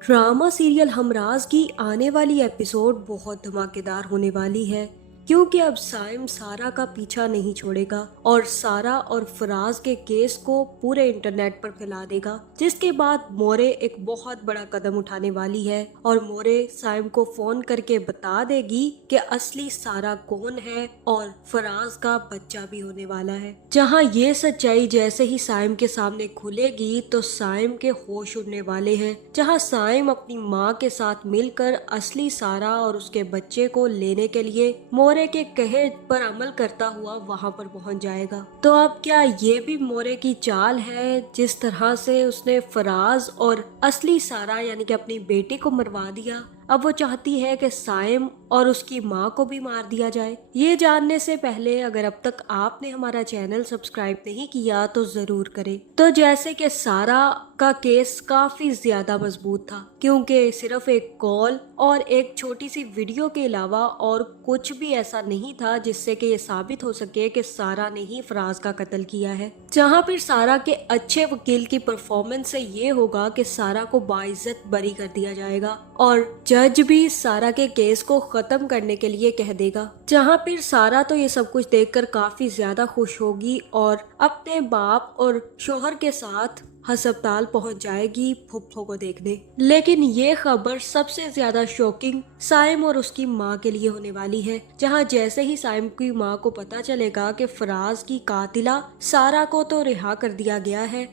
Drama serial Humraaz की आने वाली एपिसोड बहुत धमाकेदार होने वाली है क्योंकि अब साइम सारा का पीछा नहीं छोड़ेगा और सारा और फराज के केस को पूरे इंटरनेट पर फैला देगा, जिसके बाद मोरे एक बहुत बड़ा कदम उठाने वाली है और मोरे साइम को फोन करके बता देगी कि असली सारा कौन है और फराज का बच्चा भी होने वाला है। जहां ये सच्चाई जैसे ही साइम के सामने खुलेगी तो साइम के होश उड़ने वाले हैं, जहां साइम अपनी माँ के साथ मिलकर असली सारा और उसके बच्चे को लेने के लिए मोरे के कहे पर अमल करता हुआ वहां पर पहुंच जाएगा। तो अब क्या ये भी मोरे की चाल है? जिस तरह से उसने फराज और असली सारा यानी कि अपनी बेटी को मरवा दिया, अब वो चाहती है कि साइम और उसकी माँ को भी मार दिया जाए। ये जानने से पहले अगर अब तक आपने हमारा चैनल सब्सक्राइब नहीं किया तो जरूर करें। तो जैसे कि सारा का केस काफी ज्यादा मजबूत था क्योंकि सिर्फ एक कॉल और एक छोटी सी वीडियो के अलावा और कुछ भी ऐसा नहीं था जिससे कि ये साबित हो सके कि सारा ने ही फराज का कत्ल किया है। जहाँ फिर सारा के अच्छे वकील की परफॉर्मेंस से ये होगा कि सारा को बाइज्जत बरी कर दिया जाएगा और जज भी सारा के केस को खत्म करने के लिए कह देगा। जहाँ फिर सारा तो ये सब कुछ देखकर काफी ज्यादा खुश होगी और अपने बाप और शोहर के साथ अस्पताल पहुंच जाएगी फुफ्फो को देखने। लेकिन ये खबर सबसे ज्यादा शॉकिंग साइम और उसकी माँ के लिए होने वाली है, जहां जैसे ही साइम की माँ को पता चलेगा कि फराज की कातिला सारा को तो रिहा कर दिया गया है,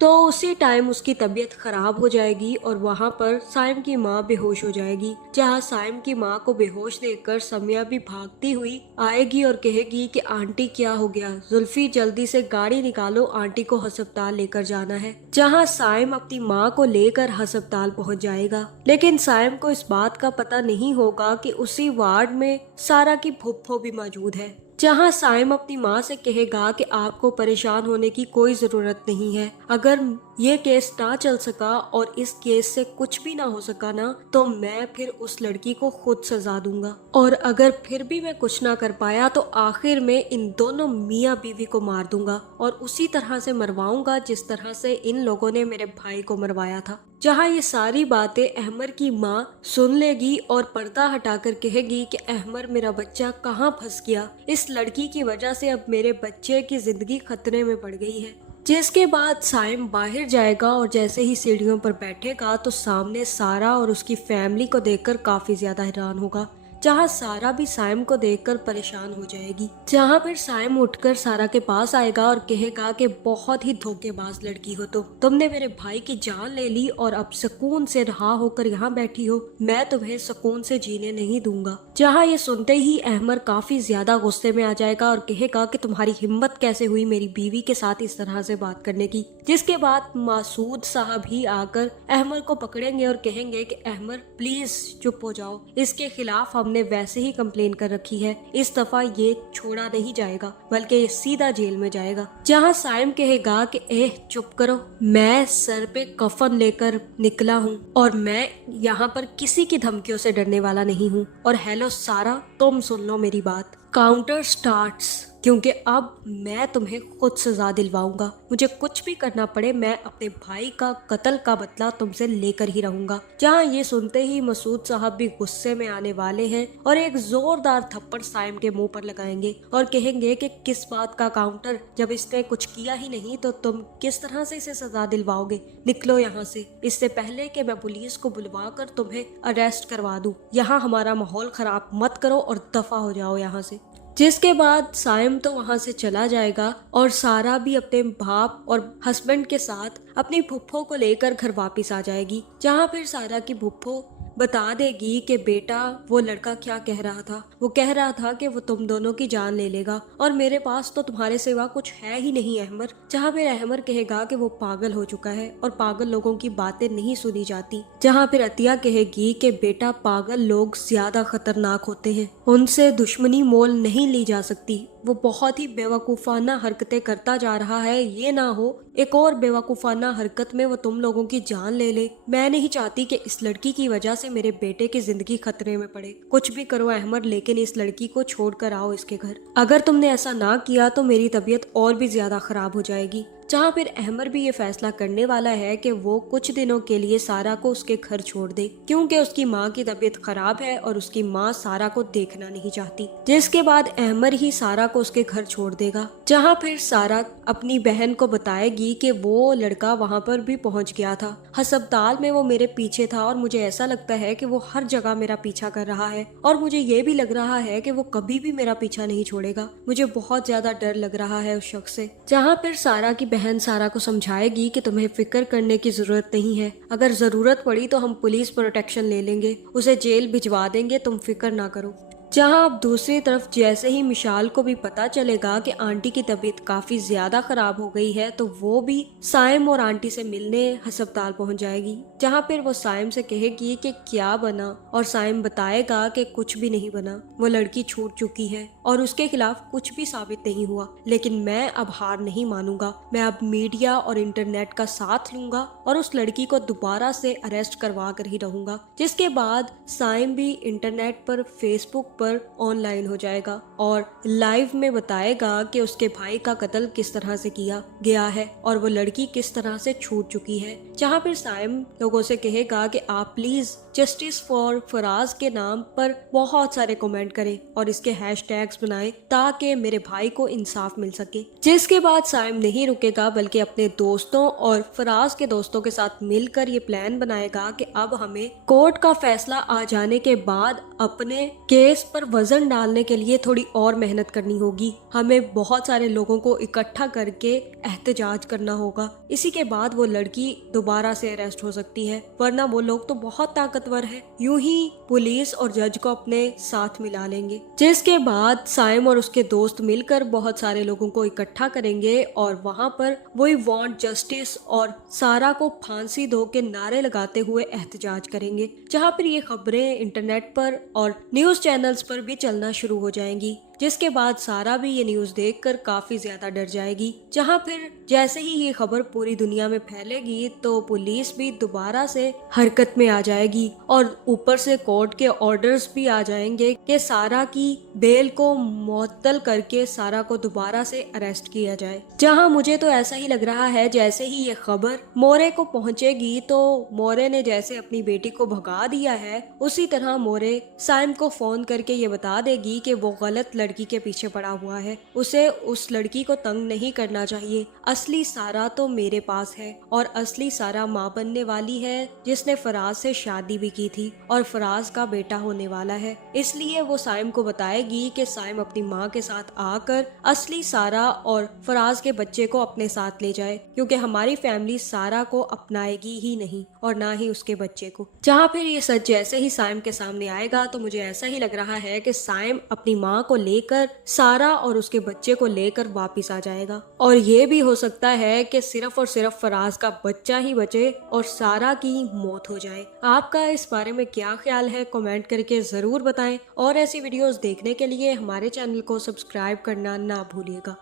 तो उसी टाइम उसकी तबीयत खराब हो जाएगी और वहाँ पर साइम की माँ बेहोश हो जाएगी। जहाँ साइम की माँ को बेहोश देखकर समिया भी भागती हुई आएगी और कहेगी कि आंटी क्या हो गया, जुल्फी जल्दी से गाड़ी निकालो, आंटी को अस्पताल लेकर जाना है। जहाँ साइम अपनी माँ को लेकर अस्पताल पहुँच जाएगा, लेकिन साइम को इस बात का पता नहीं होगा कि उसी वार्ड में सारा की फुफ्फो भी मौजूद है। जहां साइम अपनी माँ से कहेगा कि आपको परेशान होने की कोई जरूरत नहीं है, अगर ये केस ना चल सका और इस केस से कुछ भी ना हो सका ना तो मैं फिर उस लड़की को खुद सजा दूंगा, और अगर फिर भी मैं कुछ ना कर पाया तो आखिर में इन दोनों मियाँ बीवी को मार दूंगा और उसी तरह से मरवाऊंगा जिस तरह से इन लोगों ने मेरे भाई को मरवाया था। जहाँ ये सारी बातें अहमर की माँ सुन लेगी और पर्दा हटाकर कहेगी कि अहमर मेरा बच्चा कहाँ फंस गया, इस लड़की की वजह से अब मेरे बच्चे की जिंदगी खतरे में पड़ गई है। जिसके बाद साइम बाहर जाएगा और जैसे ही सीढ़ियों पर बैठेगा तो सामने सारा और उसकी फैमिली को देखकर काफी ज्यादा हैरान होगा। जहाँ सारा भी साइम को देखकर परेशान हो जाएगी। जहाँ फिर साइम उठकर सारा के पास आएगा और कहेगा कि बहुत ही धोखेबाज लड़की हो तुमने मेरे भाई की जान ले ली और अब सुकून से रहा होकर यहाँ बैठी हो, मैं तुम्हें सुकून से जीने नहीं दूंगा। जहाँ ये सुनते ही अहमर काफी ज्यादा गुस्से में आ जाएगा और कहेगा कि तुम्हारी हिम्मत कैसे हुई मेरी बीवी के साथ इस तरह से बात करने की। जिसके बाद मासूद साहब ही आकर अहमर को पकड़ेंगे और कहेंगे कि अहमर प्लीज चुप हो जाओ, इसके खिलाफ हमने वैसे ही कंप्लेन कर रखी है, इस दफा ये छोड़ा नहीं जाएगा बल्कि ये सीधा जेल में जाएगा। जहाँ साइम कहेगा कि चुप करो, मैं सर पे कफन लेकर निकला हूँ और मैं यहाँ पर किसी की धमकियों से डरने वाला नहीं हूँ। और हेलो सारा, तुम सुन लो मेरी बात, काउंटर स्टार्ट्स, क्योंकि अब मैं तुम्हें खुद सजा दिलवाऊंगा, मुझे कुछ भी करना पड़े मैं अपने भाई का कत्ल का बदला तुमसे लेकर ही रहूंगा। जहाँ ये सुनते ही मसूद साहब भी गुस्से में आने वाले हैं और एक जोरदार थप्पड़ साइम के मुंह पर लगाएंगे और कहेंगे कि किस बात का काउंटर, जब इसने कुछ किया ही नहीं तो तुम किस तरह से इसे सजा दिलवाओगे, निकलो यहाँ से, इससे पहले कि मैं पुलिस को बुलवा कर तुम्हें अरेस्ट करवा दूं। यहाँ हमारा माहौल खराब मत करो और दफा हो जाओ यहाँ से। जिसके बाद साइम तो वहां से चला जाएगा और सारा भी अपने बाप और हस्बैंड के साथ अपनी फुफ्फो को लेकर घर वापस आ जाएगी। जहां फिर सारा की फुफ्फो बता देगी कि बेटा वो लड़का क्या कह रहा था, वो कह रहा था कि वो तुम दोनों की जान ले लेगा और मेरे पास तो तुम्हारे सिवा कुछ है ही नहीं अहमर। जहाँ फिर अहमर कहेगा कि वो पागल हो चुका है और पागल लोगों की बातें नहीं सुनी जाती। जहाँ फिर अतिया कहेगी कि बेटा पागल लोग ज्यादा खतरनाक होते हैं, उनसे दुश्मनी मोल नहीं ली जा सकती, वो बहुत ही बेवकूफाना हरकतें करता जा रहा है, ये ना हो एक और बेवकूफाना हरकत में वो तुम लोगों की जान ले ले। मैं नहीं चाहती कि इस लड़की की वजह से मेरे बेटे की जिंदगी खतरे में पड़े। कुछ भी करो अहमद, लेकिन इस लड़की को छोड़ कर आओ इसके घर। अगर तुमने ऐसा ना किया तो मेरी तबीयत और भी ज्यादा खराब हो जाएगी। जहाँ फिर अहमर भी ये फैसला करने वाला है कि वो कुछ दिनों के लिए सारा को उसके घर छोड़ दे, क्योंकि उसकी माँ की तबीयत खराब है और उसकी माँ सारा को देखना नहीं चाहती। जिसके बाद अहमर ही सारा को उसके घर छोड़ देगा, जहाँ फिर सारा अपनी बहन को बताएगी कि वो लड़का वहाँ पर भी पहुँच गया था, अस्पताल में वो मेरे पीछे था और मुझे ऐसा लगता है कि वो हर जगह मेरा पीछा कर रहा है और मुझे ये भी लग रहा है कि वो कभी भी मेरा पीछा नहीं छोड़ेगा। मुझे बहुत ज्यादा डर लग रहा है उस शख्स से। जहाँ फिर सारा की बहन सारा को समझाएगी कि तुम्हें फिक्र करने की जरूरत नहीं है, अगर जरूरत पड़ी तो हम पुलिस प्रोटेक्शन ले लेंगे, उसे जेल भिजवा देंगे, तुम फिक्र ना करो। जहां अब दूसरी तरफ जैसे ही मिशाल को भी पता चलेगा कि आंटी की तबीयत काफी ज्यादा खराब हो गई है, तो वो भी साइम और आंटी से मिलने अस्पताल पहुंच जाएगी। जहां फिर वो साइम से कहेगी कि क्या बना, और साइम बताएगा कि कुछ भी नहीं बना, वो लड़की छूट चुकी है और उसके खिलाफ कुछ भी साबित नहीं हुआ, लेकिन मैं अब हार नहीं मानूंगा, मैं अब मीडिया और इंटरनेट का साथ लूंगा और उस लड़की को दोबारा से अरेस्ट करवा कर ही रहूंगा। जिसके बाद साइम भी इंटरनेट पर, फेसबुक पर ऑनलाइन हो जाएगा और लाइव में बताएगा कि उसके भाई का कत्ल किस तरह से किया गया है और वो लड़की किस तरह से छूट चुकी है। जहाँ फिर साइम लोगों से कहेगा कि आप प्लीज जस्टिस फॉर फराज के नाम पर बहुत सारे कमेंट करें और इसके हैशटैग्स बनाएं ताकि मेरे भाई को इंसाफ मिल सके। जिसके बाद साइम नहीं रुकेगा, बल्कि अपने दोस्तों और फराज के दोस्तों के साथ मिलकर ये प्लान बनाएगा कि अब हमें कोर्ट का फैसला आ जाने के बाद अपने केस पर वजन डालने के लिए थोड़ी और मेहनत करनी होगी। हमें बहुत सारे लोगों को इकट्ठा करके एहतजाज करना होगा। इसी के बाद वो लड़की दोबारा से अरेस्ट हो सकती है, वरना वो लोग तो बहुत ताकतवर है, यूं ही पुलिस और जज को अपने साथ मिला लेंगे। जिसके बाद साइम और उसके दोस्त मिलकर बहुत सारे लोगों को इकट्ठा करेंगे और वहां पर वही वांट जस्टिस और सारा को फांसी दो के नारे लगाते हुए एहतजाज करेंगे। जहां पर ये खबरें इंटरनेट पर और न्यूज चैनल्स पर भी चलना शुरू हो जाएंगी। जिसके बाद सारा भी ये न्यूज देखकर काफी ज्यादा डर जाएगी। जहां फिर जैसे ही ये खबर पूरी दुनिया में फैलेगी तो पुलिस भी दोबारा से हरकत में आ जाएगी और ऊपर से कोर्ट के ऑर्डर्स भी आ जाएंगे कि सारा की बेल को मुअत्तल करके सारा को दोबारा से अरेस्ट किया जाए। जहां मुझे तो ऐसा ही लग रहा है जैसे ही ये खबर मोरे को पहुंचेगी तो मोरे ने जैसे अपनी बेटी को भगा दिया है, उसी तरह मोरे साइम को फोन करके ये बता देगी कि वो गलत लड़की के पीछे पड़ा हुआ है, उसे उस लड़की को तंग नहीं करना चाहिए। असली सारा तो मेरे पास है और असली सारा माँ बनने वाली है जिसने फराज से शादी भी की थी और फराज का बेटा होने वाला है। इसलिए वो साइम को बताएगी कि साइम अपनी माँ के साथ आकर असली सारा और फराज के बच्चे को अपने साथ ले जाए, क्योंकि हमारी फैमिली सारा को अपनाएगी ही नहीं और ना ही उसके बच्चे को। जहाँ फिर ये सच जैसे ही साइम के सामने आएगा तो मुझे ऐसा ही लग रहा है कि साइम अपनी माँ को लेकर सारा और उसके बच्चे को लेकर वापिस आ जाएगा और ये भी हो सकता है कि सिर्फ और सिर्फ फराज का बच्चा ही बचे और सारा की मौत हो जाए। आपका इस बारे में क्या ख्याल है, कमेंट करके जरूर बताएं और ऐसी वीडियोस देखने के लिए हमारे चैनल को सब्सक्राइब करना ना भूलिएगा।